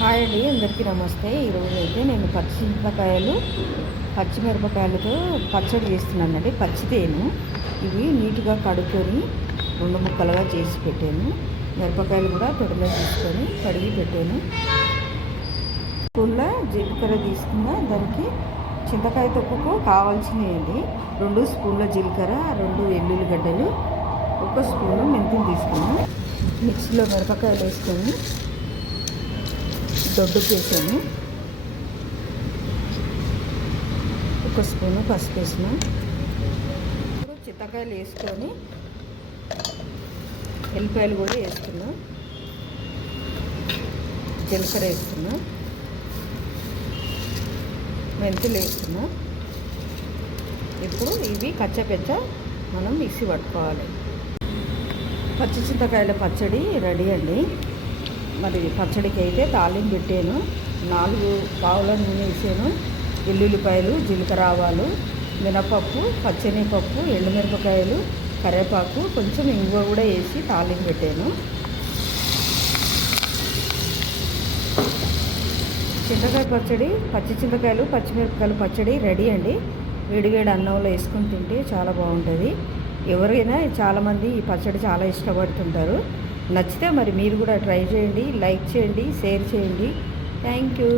Hi అండి, అందరికీ నమస్తే. ఈరోజు అయితే నేను పచ్చిమిరపకాయలతో పచ్చడి చేస్తున్నానండి. పచ్చితేను ఇవి నీట్గా కడుక్కొని 2 ముక్కలుగా చేసి పెట్టాను. మిరపకాయలు కూడా తొడిలో తీసుకొని కడిగి పెట్టాను. స్పూన్ల జీలకర్ర తీసుకున్న, దానికి చింతకాయ తొక్కుకు కావాల్సినవి 2 స్పూన్ల జీలకర్ర, 2 ఎల్లుల్లిగడ్డలు, 1 స్పూను మెంతులు తీసుకున్నాను. మిక్సీలో మిరపకాయలు వేసుకొని దొడ్డుకు వేసాను. 1 స్పూను పసుపు వేసిన. ఇప్పుడు చింతకాయలు వేసుకొని ఎల్లిపాయలు కూడా వేసుకున్నా, జీలకర్ర వేసుకున్నా, మెంతులు వేసుకున్నా. ఇప్పుడు ఇవి కచ్చపెచ్చ మనం మిక్సీ పట్టుకోవాలి. పచ్చి చింతకాయల పచ్చడి రెడీ అండి. మరి పచ్చడికి అయితే తాలింపు పెట్టాను. 4 పావుల నూనె వేసాను. ఎల్లుల్లిపాయలు, జీలకర్ర, ఆవాలు, మినపప్పు, పచ్చెనగపప్పు, ఎండుమిరపకాయలు, కరివేపాకు, కొంచెం ఇంగువ కూడా వేసి తాలింపు పెట్టాను. చింతకాయ పచ్చడి, పచ్చి చింతకాయలు, పచ్చిమిరపకాయలు పచ్చడి రెడీ అండి. వేడివేడి అన్నంలో వేసుకొని తింటే చాలా బాగుంటుంది. ఎవరైనా చాలామంది ఈ పచ్చడి చాలా ఇష్టపడుతుంటారు. నచ్చితే మరి మీరు కూడా ట్రై చేయండి, లైక్ చేయండి, షేర్ చేయండి. Thank you.